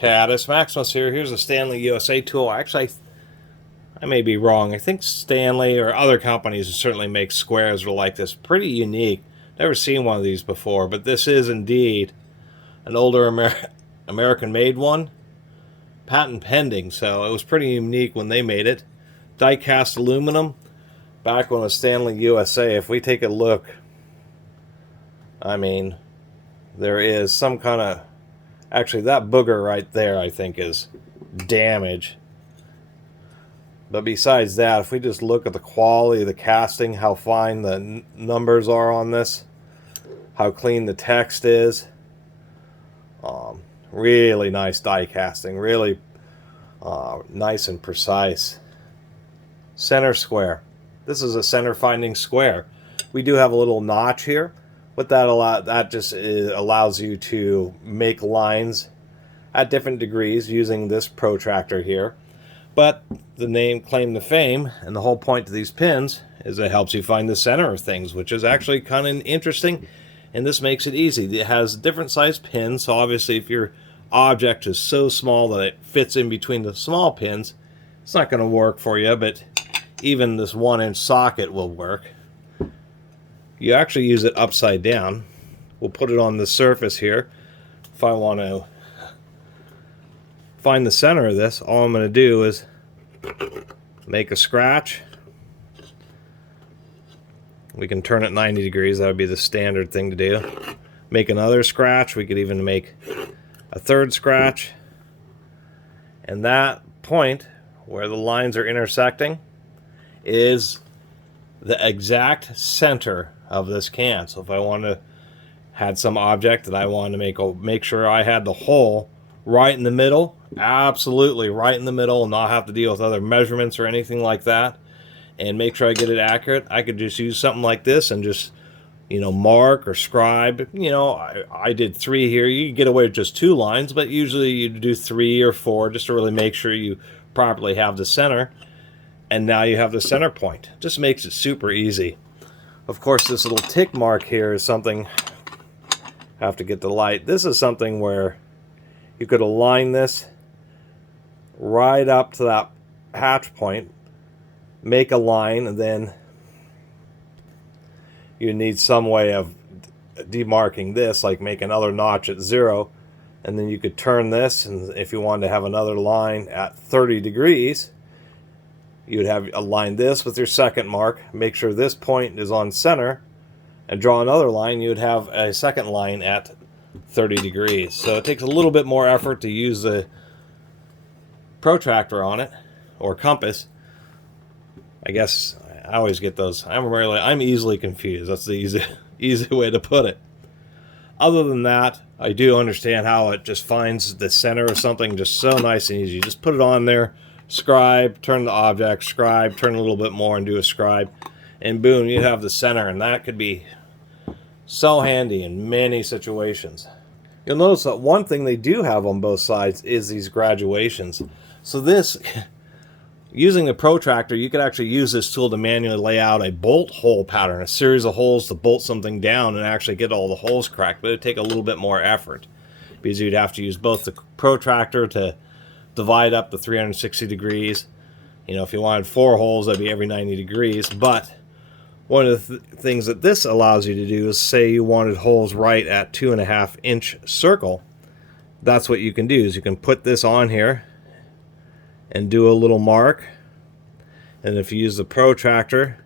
Catus. Maximus here. Here's a Stanley USA tool. Actually, I may be wrong. I think Stanley or other companies certainly make squares like this. Pretty unique. Never seen one of these before, but this is indeed an older American-made one. Patent pending, so it was pretty unique when they made it. Die-cast aluminum. Back when it was Stanley USA, if we take a look, I mean, there is some kind of... Actually, that booger right there, I think, is damage. But besides that, if we just look at the quality of the casting, how fine the numbers are on this, how clean the text is, really nice die casting, really nice and precise. Center square. This is a center finding square. We do have a little notch here. What that just allows you to make lines at different degrees using this protractor here. But the name claim to fame, and the whole point of these pins, is it helps you find the center of things, which is actually kind of interesting, and this makes it easy. It has different sized pins, so obviously if your object is so small that it fits in between the small pins, it's not going to work for you, but even this 1-inch socket will work. You actually use it upside down. We'll put it on the surface here. If I want to find the center of this, all I'm going to do is make a scratch. We can turn it 90 degrees. That would be the standard thing to do. Make another scratch. We could even make a third scratch. And that point where the lines are intersecting is the exact center of this can. So if I want to had some object that I wanted to make sure I had the hole right in the middle, absolutely right in the middle, and not have to deal with other measurements or anything like that, and make sure I get it accurate, I could just use something like this and just, mark or scribe. I did 3 here. You can get away with just 2 lines, but usually you do 3 or 4 just to really make sure you properly have the center. And now you have the center point. Just makes it super easy. Of course, this little tick mark here is something, have to get the light. This is something where you could align this right up to that hatch point, make a line, and then you need some way of demarking this, like make another notch at 0, and then you could turn this, and if you wanted to have another line at 30 degrees, you'd have align this with your second mark, make sure this point is on center, and draw another line. You'd have a second line at 30 degrees. So it takes a little bit more effort to use the protractor on it, or compass. I guess I always get those. I'm easily confused. That's the easy way to put it. Other than that, I do understand how it just finds the center of something just so nice and easy. You just put it on there, scribe, turn the object, scribe, turn a little bit more and do a scribe, and boom, you have the center. And that could be so handy in many situations. You'll notice that one thing they do have on both sides is these graduations. So this, using the protractor, you could actually use this tool to manually lay out a bolt hole pattern, a series of holes to bolt something down and actually get all the holes cracked. But it would take a little bit more effort because you'd have to use both the protractor to divide up the 360 degrees. If you wanted 4 holes, that'd be every 90 degrees. But one of the things that this allows you to do is, say you wanted holes right at 2.5-inch circle. That's what you can do, is you can put this on here and do a little mark. And if you use the protractor,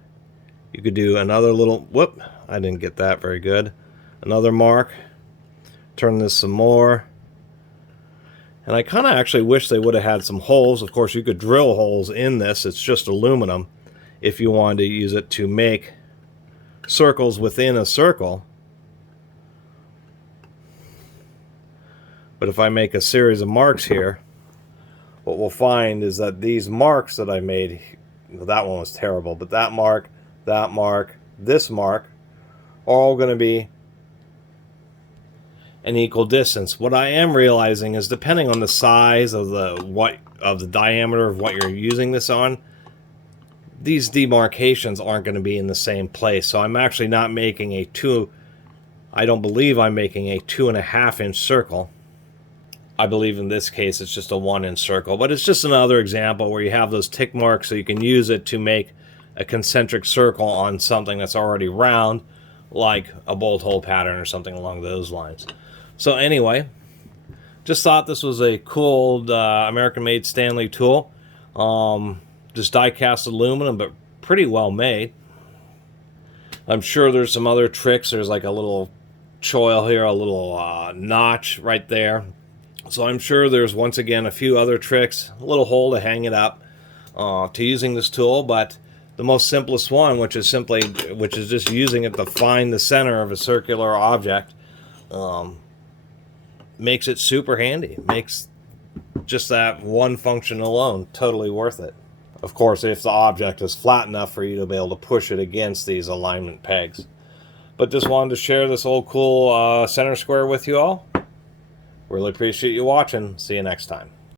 you could do another little, whoop, I didn't get that very good. Another mark, turn this some more. And I kind of actually wish they would have had some holes. Of course, you could drill holes in this. It's just aluminum. If you wanted to use it to make circles within a circle. But if I make a series of marks here, what we'll find is that these marks that I made, that one was terrible, but that mark, this mark, are all going to be an equal distance. What I am realizing is, depending on the size of the diameter of what you're using this on, these demarcations aren't going to be in the same place. So I'm actually not making I don't believe I'm making a 2.5-inch circle. I believe in this case it's just a 1-inch circle, but it's just another example where you have those tick marks so you can use it to make a concentric circle on something that's already round, like a bolt hole pattern or something along those lines. So anyway, just thought this was a cool American-made Stanley tool. Just die-cast aluminum, but pretty well made. I'm sure there's some other tricks. There's like a little choil here, a little notch right there. So I'm sure there's, once again, a few other tricks, a little hole to hang it up to using this tool, but the most simplest one, which is just using it to find the center of a circular object, makes it super handy. Makes just that one function alone totally worth it. Of course, if the object is flat enough for you to be able to push it against these alignment pegs. But just wanted to share this old cool center square with you all. Really appreciate you watching. See you next time.